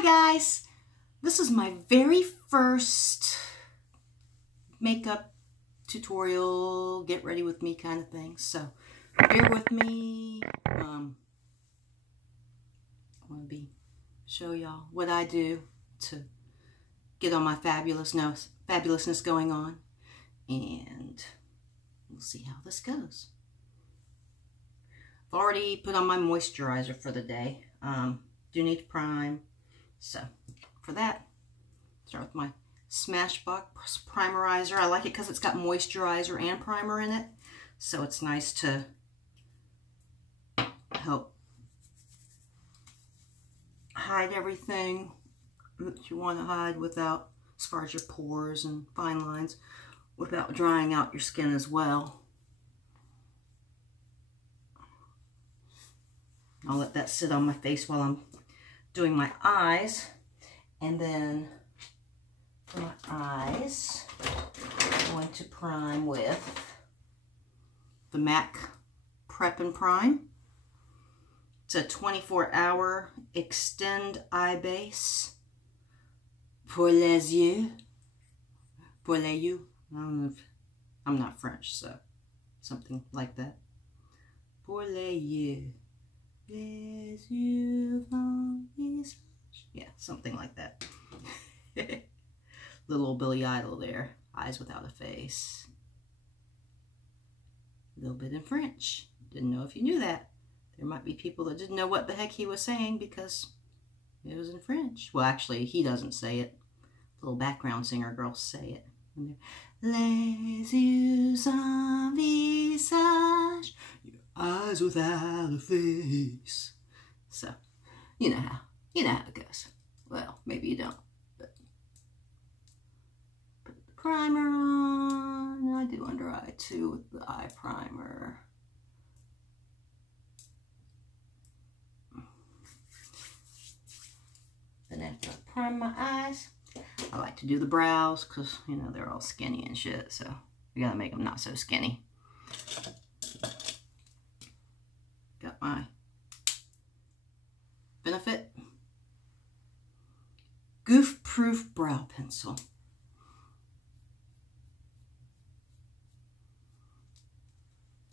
Hi guys, this is my very first makeup tutorial, get ready with me kind of thing, so bear with me. I want to show y'all what I do to get all my fabulousness going on, and we'll see how this goes. I've already put on my moisturizer for the day. Do need to prime. So for that, start with my Smashbox primerizer. I like it because it's got moisturizer and primer in it, so it's nice to help hide everything that you want to hide without, as far as your pores and fine lines, without drying out your skin as well. I'll let that sit on my face while I'm doing my eyes. And then for my eyes, I'm going to prime with the MAC Prep and Prime. It's a 24-hour Extend Eye Base pour les yeux. Pour les yeux. I'm not French, so something like that. Pour les yeux. Les yeux vont visage. Yeah, something like that. Little Billy Idol there. Eyes without a face. A little bit in French. Didn't know if you knew that. There might be people that didn't know what the heck he was saying because it was in French. Well, actually, he doesn't say it. Little background singer girls say it. Les yeux sans visage. Eyes without a face. So, you know how it goes. Well, maybe you don't. But put the primer on. I do under eye too with the eye primer. Then after I prime my eyes, I like to do the brows because, you know, they're all skinny and shit. So we gotta make them not so skinny. Got my Benefit Goof Proof Brow Pencil.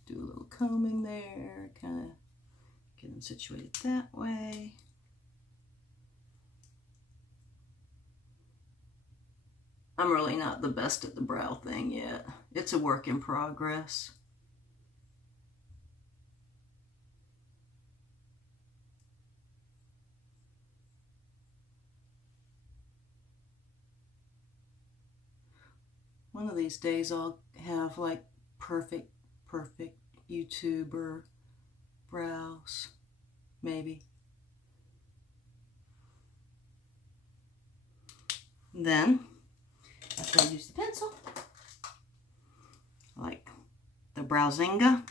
Do a little combing there, kind of get them situated that way. I'm really not the best at the brow thing yet. It's a work in progress. One of these days I'll have like perfect YouTuber brows, maybe. Then, after I use the pencil, I like the Browzinga,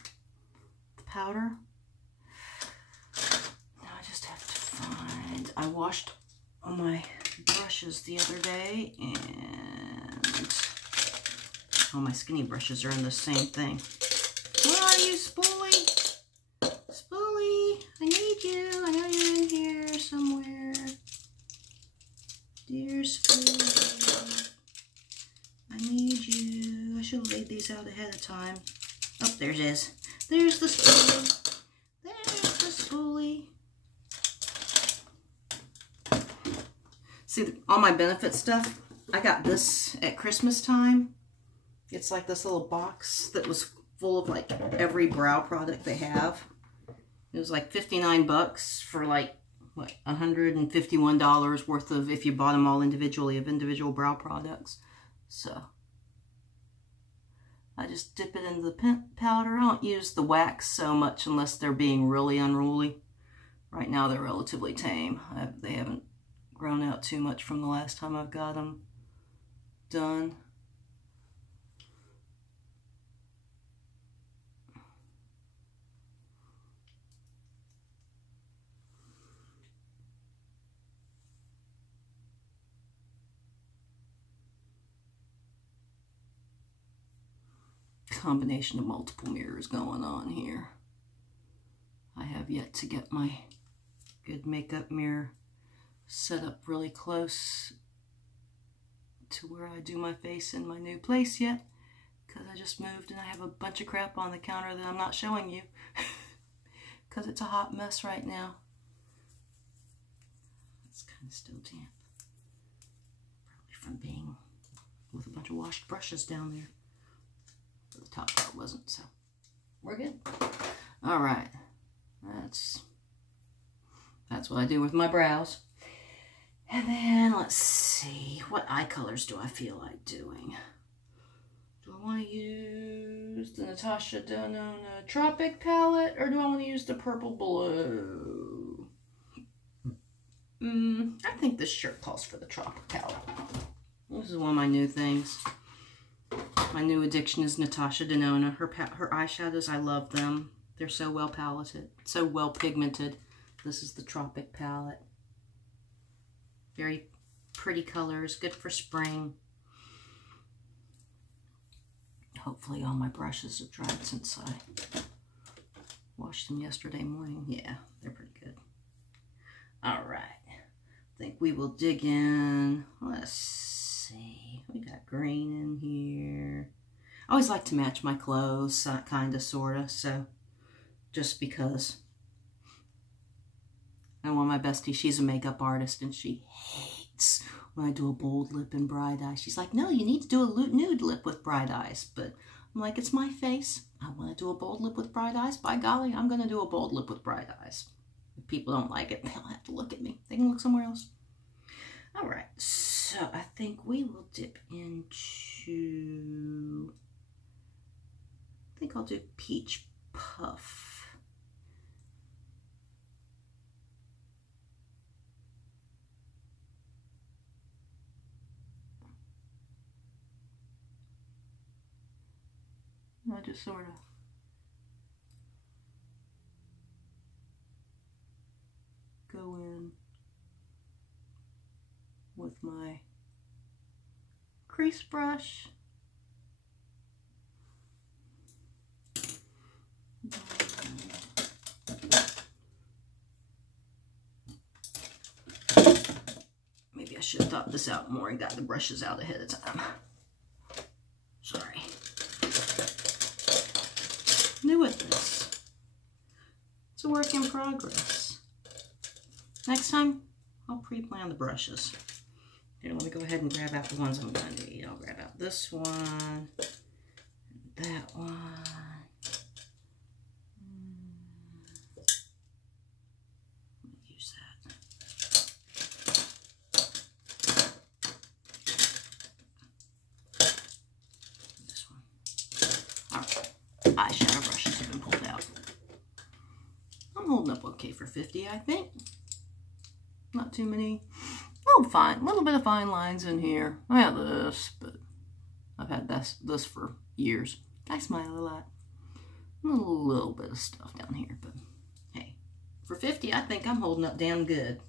the powder. Now I just have to find, I washed all my brushes the other day, and all my skinny brushes are in the same thing. Where are you, Spoolie? Spoolie, I need you. I know you're in here somewhere. Dear Spoolie, I need you. I should have laid these out ahead of time. Oh, there it is. There's the Spoolie. There's the Spoolie. See, all my Benefit stuff, I got this at Christmas time. It's like this little box that was full of like every brow product they have. It was like 59 bucks for like, what, $151 worth of, if you bought them all individually, of individual brow products. So I just dip it into the powder. I don't use the wax so much unless they're being really unruly. Right now they're relatively tame. They haven't grown out too much from the last time I've got them done. Combination of multiple mirrors going on here. I have yet to get my good makeup mirror set up really close to where I do my face in my new place yet, because I just moved and I have a bunch of crap on the counter that I'm not showing you because it's a hot mess right now. It's kind of still damp, probably from being with a bunch of washed brushes down there. But the top part wasn't, so we're good. All right, that's what I do with my brows. And then let's see, what eye colors do I feel like doing? Do I want to use the Natasha Denona Tropic palette, or do I want to use the Purple Blue? I think this shirt calls for the Tropic palette. This is one of my new things. My new addiction is Natasha Denona. Her eyeshadows, I love them. They're so well paleted, so well pigmented. This is the Tropic palette. Very pretty colors, good for spring. Hopefully all my brushes have dried since I washed them yesterday morning. Yeah, they're pretty good. All right, I think we will dig in. Let's see, we got green in here. I always like to match my clothes, kind of, sort of, so just because. And one of my besties, she's a makeup artist, and she hates when I do a bold lip and bright eyes. She's like, no, you need to do a nude lip with bright eyes. But I'm like, it's my face. I want to do a bold lip with bright eyes. By golly, I'm going to do a bold lip with bright eyes. If people don't like it, they don't have to look at me. They can look somewhere else. All right, so I think we will dip into, I think I'll do Peach Puff. I just sort of go in with my crease brush. Maybe I should have thought this out more and got the brushes out ahead of time. Sorry. New with this. It's a work in progress. Next time, I'll pre-plan the brushes. Here, let me go ahead and grab out the ones I'm going to need. I'll grab out this one, that one. Use that. This one. All right. Eyeshadow brushes have been pulled out. I'm holding up okay for 50, I think. Not too many. Little bit of fine lines in here. I have this, but I've had this for years. I smile a lot. A little bit of stuff down here, but hey, for 50, I think I'm holding up damn good.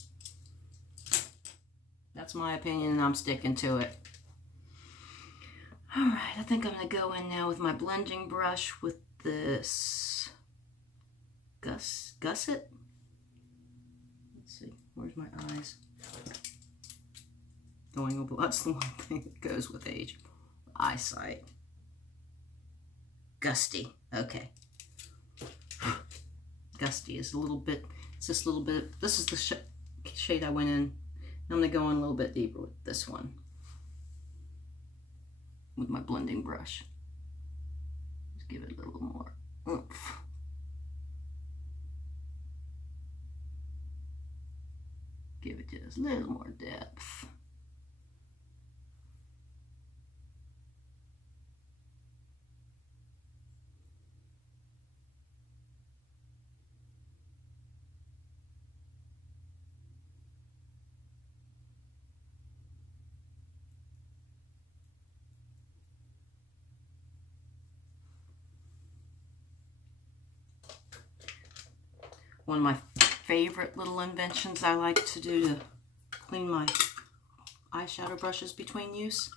That's my opinion, and I'm sticking to it. All right, I think I'm going to go in now with my blending brush with this Gusset. Let's see, where's my eyes? Going over, that's the one thing that goes with age. Eyesight. Gusty, okay. Gusty is a little bit, it's just a little bit, this is the shade I went in. I'm going to go in a little bit deeper with this one. With my blending brush. Just give it a little more oomph. Give it just a little more depth. One of my favorite little inventions I like to do to clean my eyeshadow brushes between use.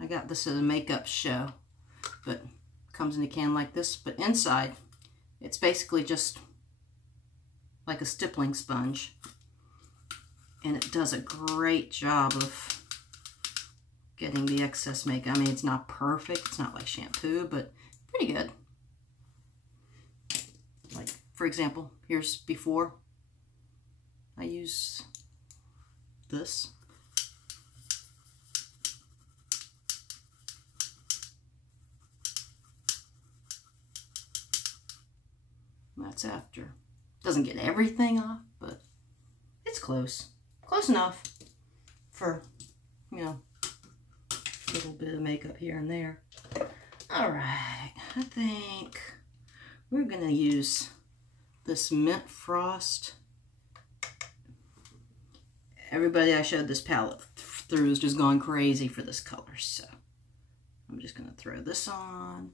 I got this at a makeup show, but it comes in a can like this, but inside it's basically just like a stippling sponge. and it does a great job of getting the excess makeup. I mean, it's not perfect. It's not like shampoo, but pretty good. Like, for example, here's before. I use this. That's after. Doesn't get everything off, but it's close. Close enough for, you know, a little bit of makeup here and there. All right, I think we're gonna use this Mint Frost. Everybody I showed this palette through is just gone crazy for this color, so I'm just gonna throw this on.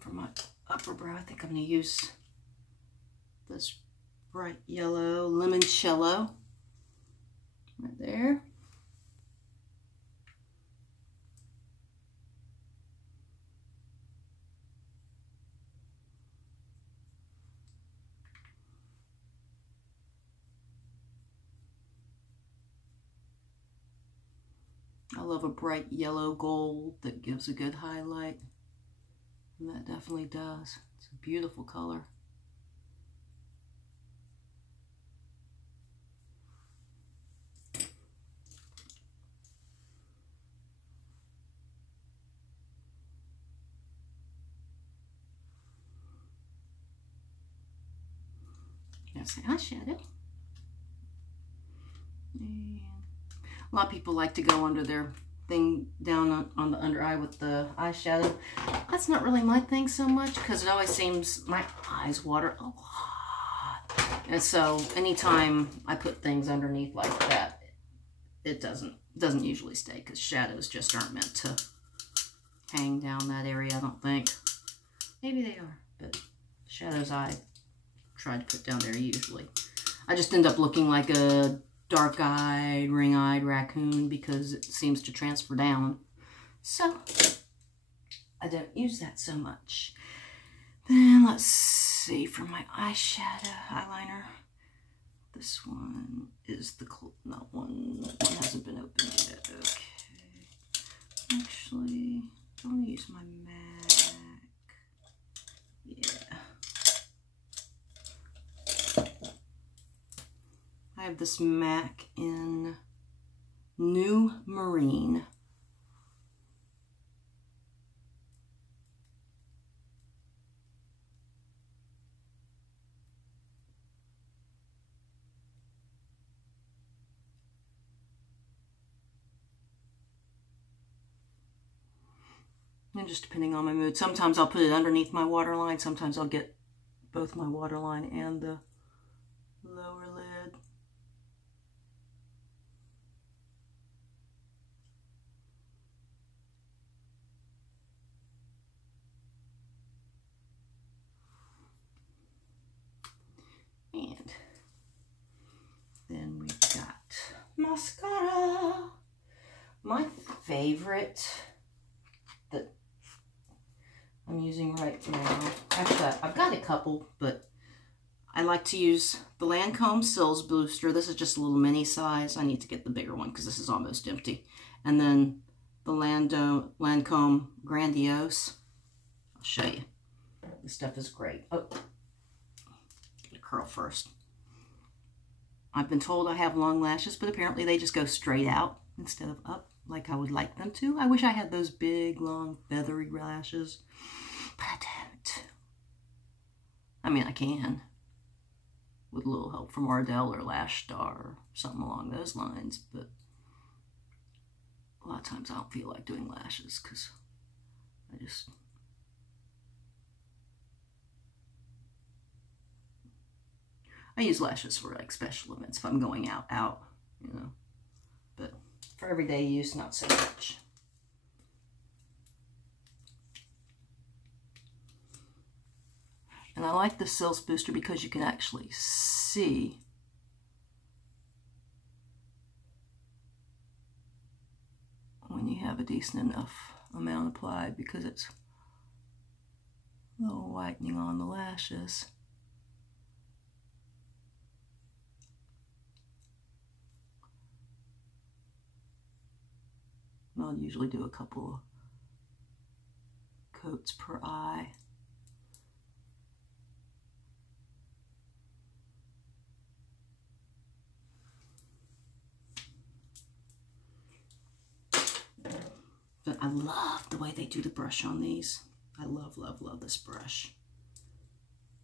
For my upper brow, I think I'm going to use this bright yellow Limoncello right there. I love a bright yellow gold that gives a good highlight. And that definitely does. It's a beautiful color. That's the eyeshadow. And a lot of people like to go under their thing down on the under eye with the eyeshadow. That's not really my thing so much because it always seems my eyes water a lot. And so anytime I put things underneath like that, it doesn't usually stay because shadows just aren't meant to hang down that area, I don't think. Maybe they are, but shadows I try to put down there usually. I just end up looking like a dark-eyed, ring-eyed raccoon because it seems to transfer down. So, I don't use that so much. Then, let's see, for my eyeliner. This one is the, that one hasn't been opened yet. Okay. Actually, I want to use my MAC. Yeah. I have this MAC in New Marine. And just depending on my mood. Sometimes I'll put it underneath my waterline. Sometimes I'll get both my waterline and the lower lid. And then we've got mascara. My favorite that I'm using right now. Actually, I've got a couple, but I like to use the Lancome Cils Booster. This is just a little mini size. I need to get the bigger one because this is almost empty. And then the Lancome Grandiose. I'll show you. This stuff is great. Oh, curl first. I've been told I have long lashes, but apparently they just go straight out instead of up like I would like them to. I wish I had those big, long, feathery lashes, but I don't. I mean, I can with a little help from Ardell or Lash Star or something along those lines, but a lot of times I don't feel like doing lashes because I just... I use lashes for like special events if I'm going out, you know. But for everyday use, not so much. And I like the Cils Booster because you can actually see when you have a decent enough amount applied, because it's a little whitening on the lashes. I'll usually do a couple of coats per eye. But I love the way they do the brush on these. I love, love, love this brush.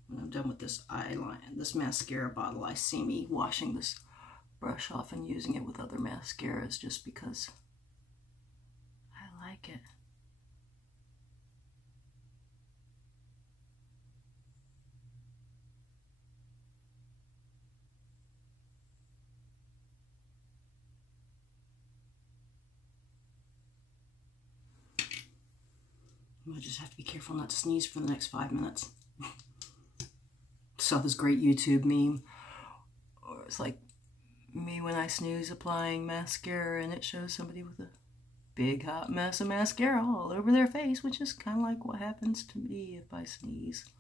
When I'm done with this eyeliner, this mascara bottle, I see me washing this brush off and using it with other mascaras just because I like it. I just have to be careful not to sneeze for the next 5 minutes. Saw this great YouTube meme, or it's like me when I snooze applying mascara, and it shows somebody with a big hot mess of mascara all over their face, which is kind of like what happens to me if I sneeze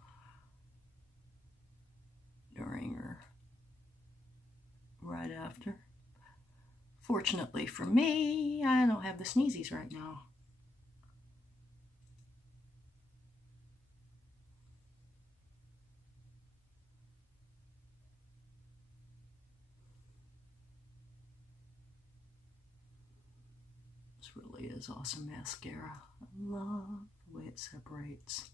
during or right after. Fortunately for me, I don't have the sneezies right now. This really is awesome mascara. I love the way it separates.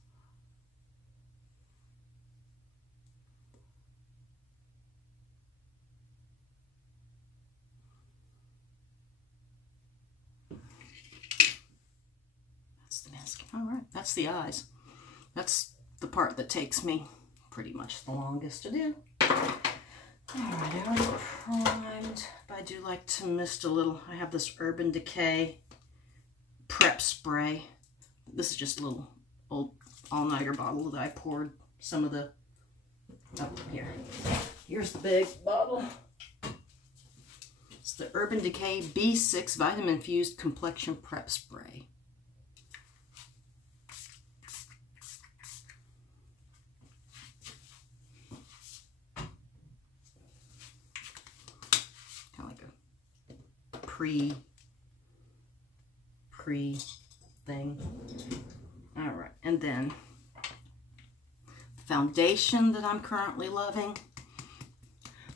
That's the mascara. All right, that's the eyes. That's the part that takes me pretty much the longest to do. Alright, I already primed, but I do like to mist a little. I have this Urban Decay prep spray. This is just a little old all-nighter bottle that I poured some of the, oh, here. Here's the big bottle. It's the Urban Decay B6 Vitamin Infused Complexion Prep Spray. pre thing. All right, and then the foundation that I'm currently loving.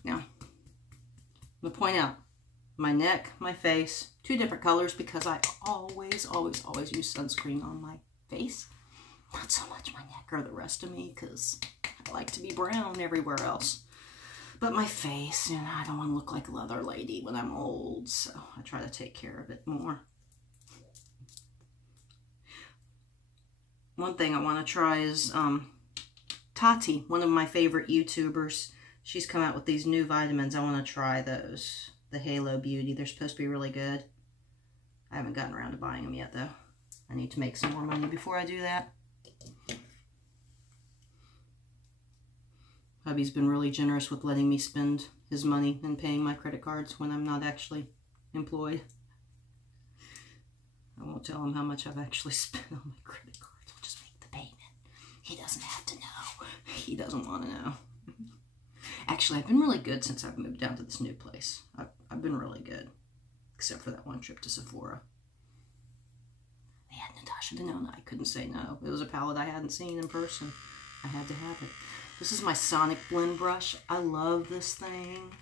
Now, I'm gonna point out my neck, my face, 2 different colors because I always use sunscreen on my face. Not so much my neck or the rest of me because I like to be brown everywhere else. But my face, you know, I don't want to look like a leather lady when I'm old, so I try to take care of it more. One thing I want to try is Tati, one of my favorite YouTubers. She's come out with these new vitamins. I want to try those. The Halo Beauty. They're supposed to be really good. I haven't gotten around to buying them yet, though. I need to make some more money before I do that. Hubby's been really generous with letting me spend his money and paying my credit cards when I'm not actually employed. I won't tell him how much I've actually spent on my credit cards. I'll just make the payment. He doesn't have to know. He doesn't want to know. Actually, I've been really good since I've moved down to this new place. I've been really good. Except for that one trip to Sephora. They had Natasha Denona. I couldn't say no. It was a palette I hadn't seen in person. I had to have it. This is my Sonic Blend brush. I love this thing.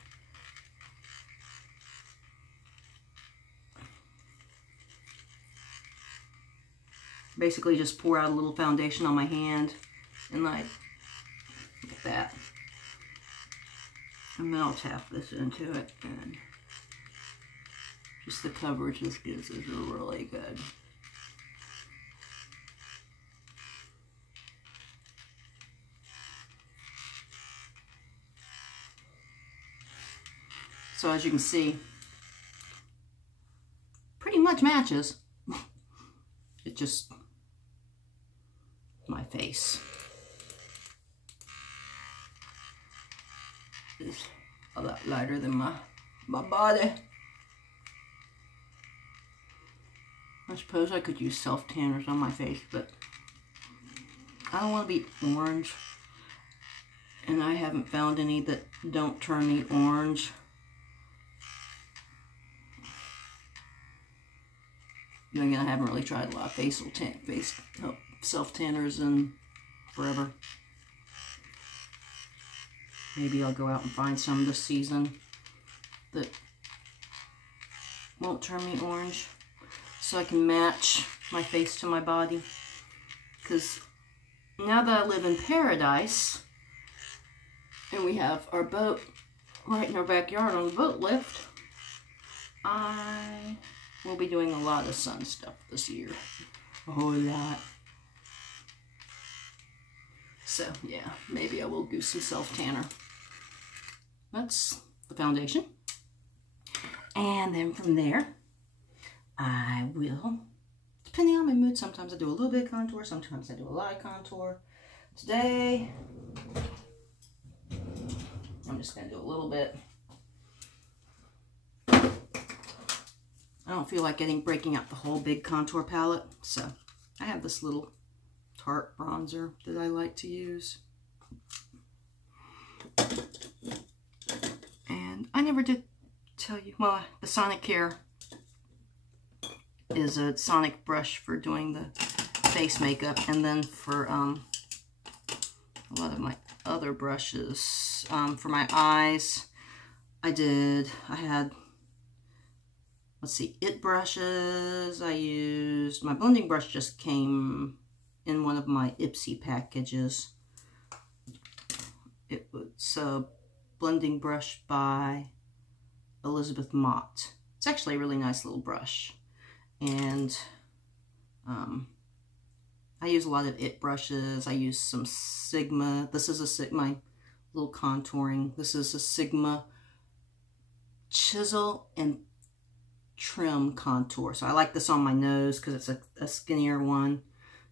Basically just pour out a little foundation on my hand and like that. And then I'll tap this into it, and just the coverage this gives is really good. So as you can see, pretty much matches. It just, my face is a lot lighter than my body. I suppose I could use self-tanners on my face, but I don't want to be orange. And I haven't found any that don't turn me orange. Then again, I haven't really tried a lot of face self-tanners in forever. Maybe I'll go out and find some this season that won't turn me orange, so I can match my face to my body. Because now that I live in paradise, and we have our boat right in our backyard on the boat lift, I will be doing a lot of sun stuff this year. A whole lot. So yeah, maybe I will do some self-tanner. That's the foundation. And then from there, I will, depending on my mood, sometimes I do a little bit of contour, sometimes I do a lot of contour. Today, I'm just going to do a little bit. I don't feel like breaking out the whole big contour palette, so I have this little Tarte bronzer that I like to use. And I never did tell you, well, the Sonicare is a sonic brush for doing the face makeup, and then for a lot of my other brushes, for my eyes, I had, let's see, IT brushes. I used, my blending brush just came in one of my Ipsy packages. It was a blending brush by Elizabeth Mott. It's actually a really nice little brush. And I use a lot of IT brushes. I use some Sigma. This is a Sigma, little contouring. This is a Sigma Chisel and Trim contour. So I like this on my nose because it's a skinnier one.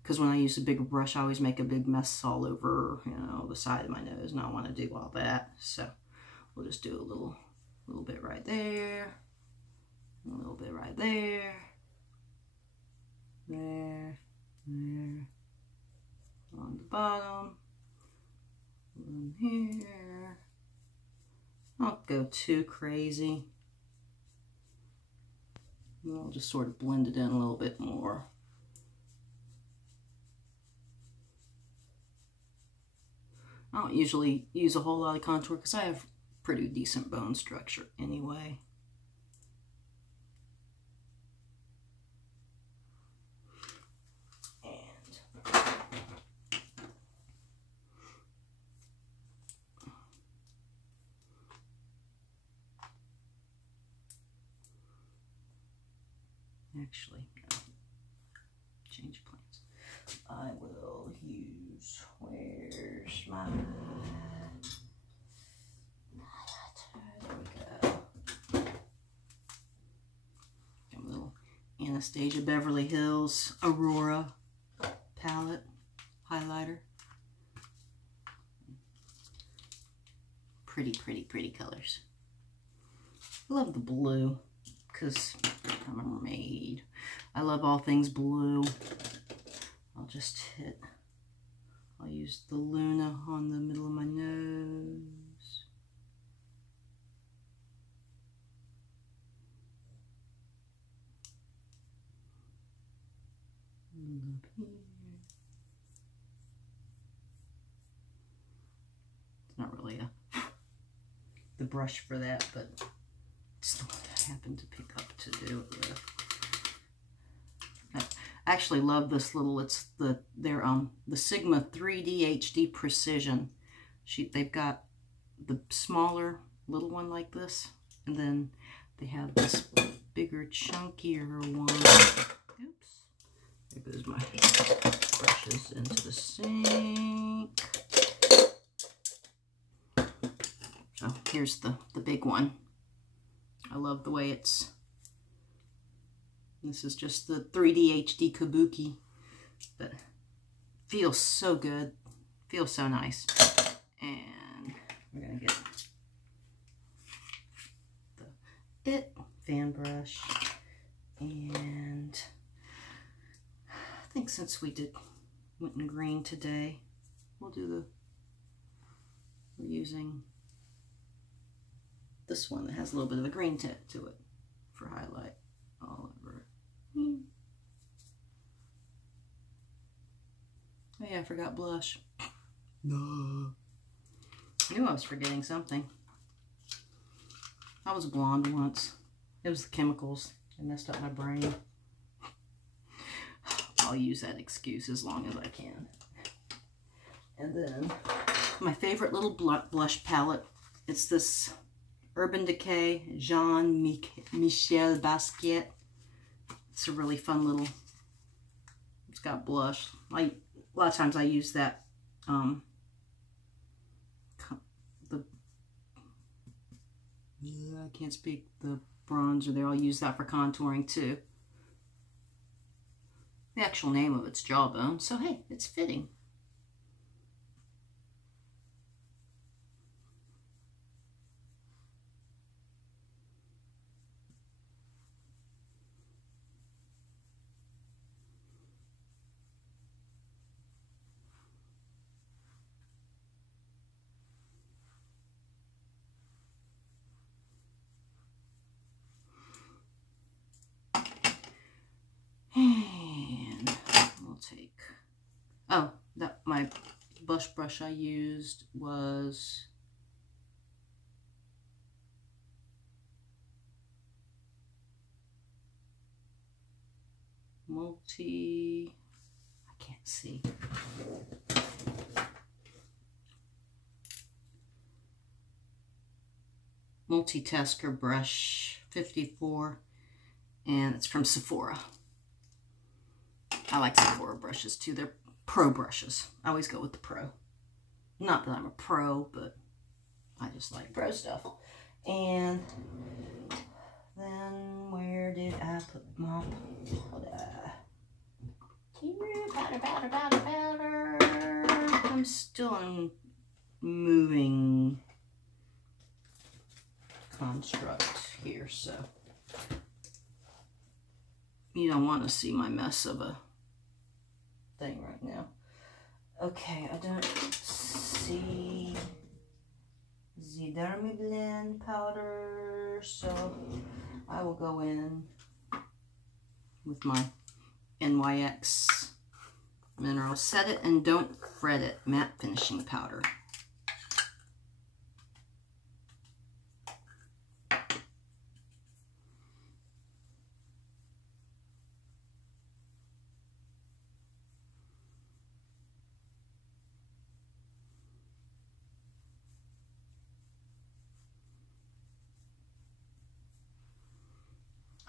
Because when I use a bigger brush, I always make a big mess all over, you know, the side of my nose, and I don't want to do all that. So we'll just do a little bit right there, a little bit right there, there, on the bottom, and here. I don't go too crazy. And I'll just sort of blend it in a little bit more. I don't usually use a whole lot of contour because I have pretty decent bone structure anyway. And actually, no. Change plans. I will use, where's my, there we go. Got a little Anastasia Beverly Hills Aurora palette highlighter. Pretty, pretty, pretty colors. I love the blue because I'm a mermaid. I love all things blue. I'll just I'll use the Luna on the middle of my nose. And up here. It's not really the brush for that, but it's the one I happened to pick up to do it with. I actually love this little, it's the Sigma 3D HD Precision. They've got the smaller little one like this, and then they have this bigger, chunkier one. Oops. There goes my brushes into the sink. So here's the big one. I love the way it's, this is just the 3D HD Kabuki, but feels so good, feels so nice. And we're gonna get the fan brush, and I think since we went in green today, we're using this one that has a little bit of a green tint to it for highlight all over it. Oh yeah, I forgot blush. No. I knew I was forgetting something. I was blonde once. It was the chemicals. They messed up my brain. I'll use that excuse as long as I can. And then my favorite little blush palette. It's this Urban Decay Jean-Michel Basquiat. It's a really fun little, it's got blush. A lot of times I use that, I can't speak, the bronzer there. I'll use that for contouring too. The actual name of it's Jawbone, so hey, it's fitting. And we'll take, oh, my blush brush I used was I can't see. Multitasker brush 54, and it's from Sephora. I like Sephora brushes too. They're pro brushes. I always go with the pro. Not that I'm a pro, but I just like pro stuff. And then where did I put my powder? I'm still in moving construct here, so you don't want to see my mess of a thing right now. Okay, I don't see the Dermy Blend powder, so I will go in with my NYX Mineral Set It and Don't Fret It matte finishing powder.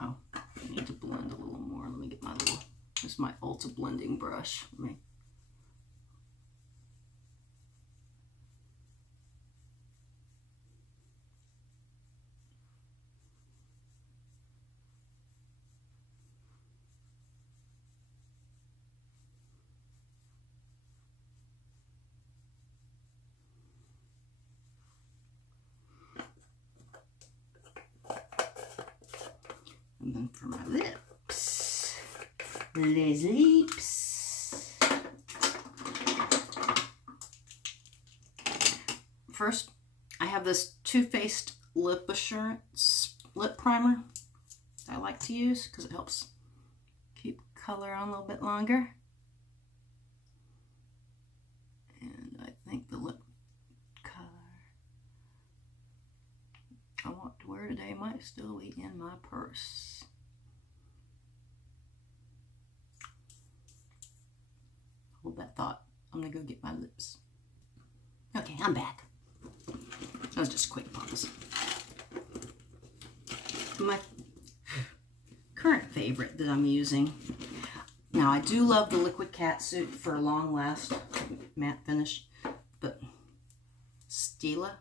Oh, I need to blend a little more. Let me get my little, this is my Ulta blending brush. Let me, and then for my lips, les lips. First, I have this Too Faced Lip Assurance lip primer I like to use because it helps keep color on a little bit longer. And I think the lip color I want to wear today might still be in my purse. Hold that thought. I'm gonna go get my lips. Okay, I'm back. That was just a quick pause. My current favorite that I'm using. Now, I do love the Liquid Catsuit for a long last matte finish, but Stila,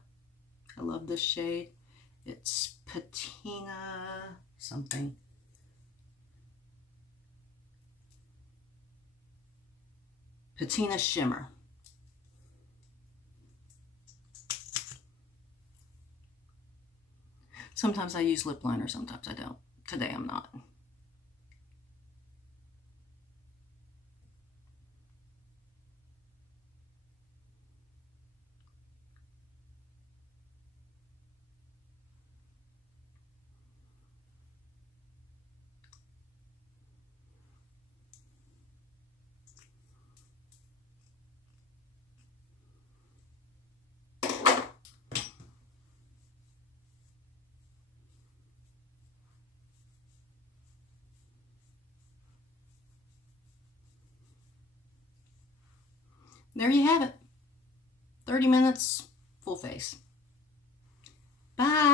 I love this shade. It's Patina something. Patina Shimmer. Sometimes I use lip liner, sometimes I don't. Today I'm not. There you have it. 30 minutes, full face. Bye.